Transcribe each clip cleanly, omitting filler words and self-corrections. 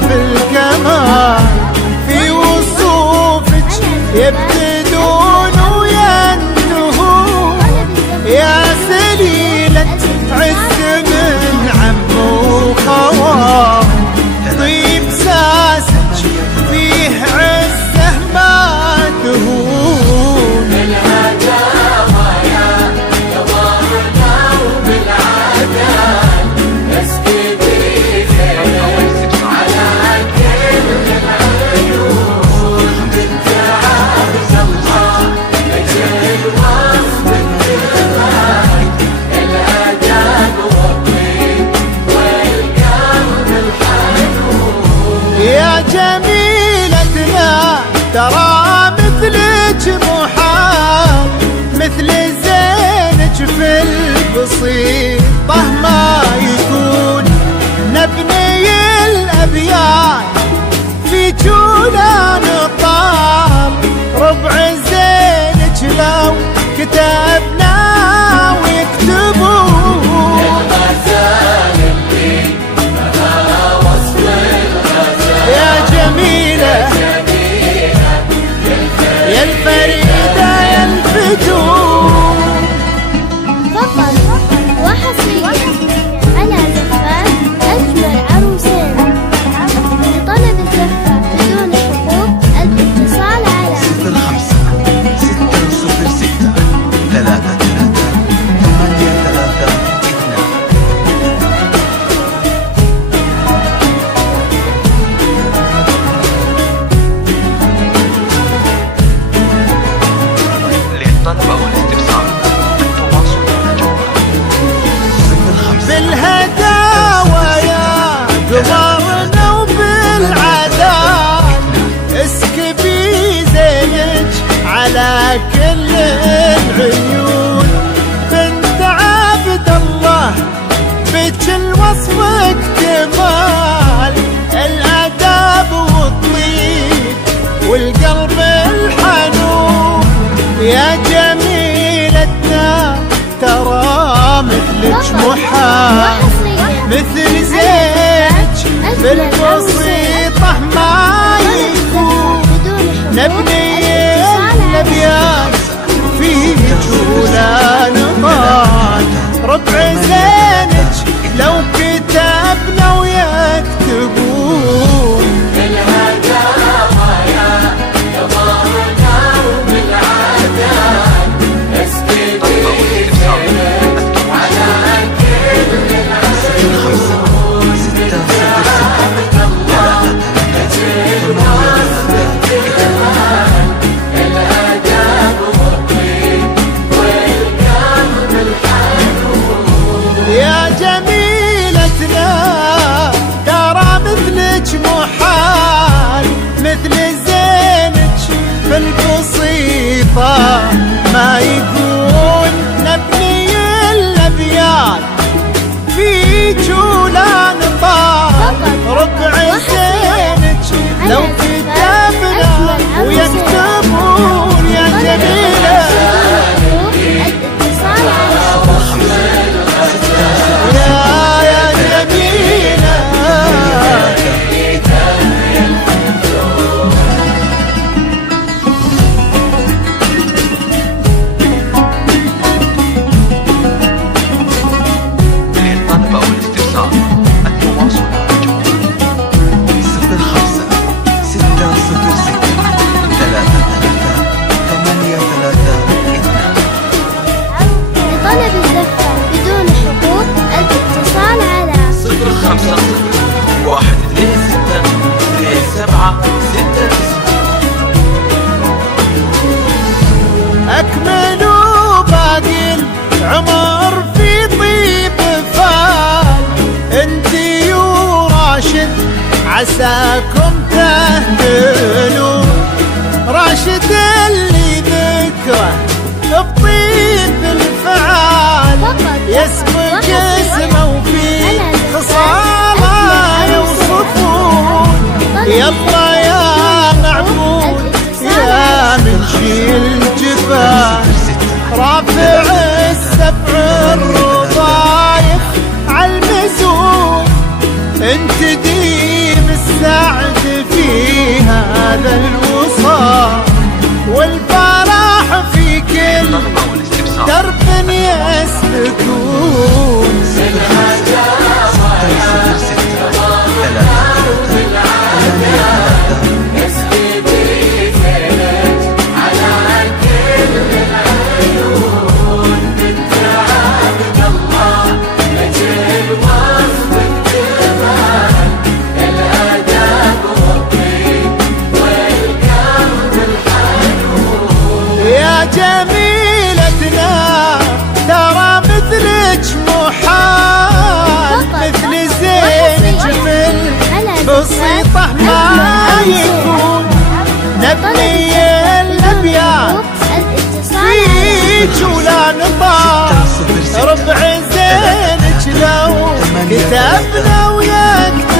في الكمال، في وصوفك يبتدون وينتهون، يا سليلة عز من عم وخوال، طيب ساسك فيه عزه ما تهون. الهداوى يا ظهرنا وبالعدال، اسكبي خيرك على كل العيون، بنت عبد الله اجل وصف الدماء، الاداب والطيب والقلب الحنون. يا جميلتنا ترى مثلك محال، مثل زينك في البسيطة ما يكون، نبني الأبيات في جولان طال، ربع زينك لو كتبنا ويكتبون. الغزال اللي لها وصف الغزال، يا جميلة يا الفريدة يا الفتون. فقط وحصريا على زفاف أجمل عروسين. لطلب الزفة بدون شروط الاتصال على 05 للطلب أو الاستفسار التواصل مع الجوال 05. بالهداوى يا قمرنا وبالعذاب، اسكبي زينك على كل العيون، بنت عبد الله بك الوصف اكتمال، الاداب والطيب والقلب الحنون. يا جميلتنا ترى مثلك محال، مثل زينك في البسيطة ما يكون، نبني الأبيات في جولان طال، ربع زينك لو كتبنا ويكتبون. الهداوى يا ظهرنا وبالعدال، اسكبي خيرك على كل العيون، بنت عبد الله اجل وصف الدماء، الاداب والطيب والقلب الحنون. يا جميلتنا ترى مثلك محال، مثل زينك في البسيطة ما يكون، نبني الأبيات في جولان طال، ربع زينك لو كتبنا ويكتبون. يا جميلة الاتصال على يا جميلة. للطلب أو الاستفسار التواصل مع الجوال لطلب الزفة بدون شروط الاتصال على 05 126 27 69. أكملوا باقي العمر في طيب فال، انتي وراشد عساكم تهدلون، راشد اللي ذكره بطيب الفعال، يسبق اسمه وفي خصاله يوصفون. يلا يا معبود يا منشي الجبال، رافع السبع الرضايف عالمزون، انت ديم الساعة نطال ربع زينك لو كتبنا ويكتبون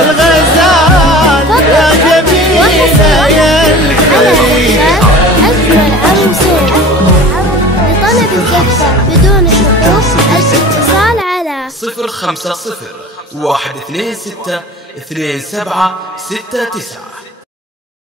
الغزال يا جميلة يا الحريم أجمل عروسين. لطلب الزحفة بدون شروط الاتصال على 050 126 2769.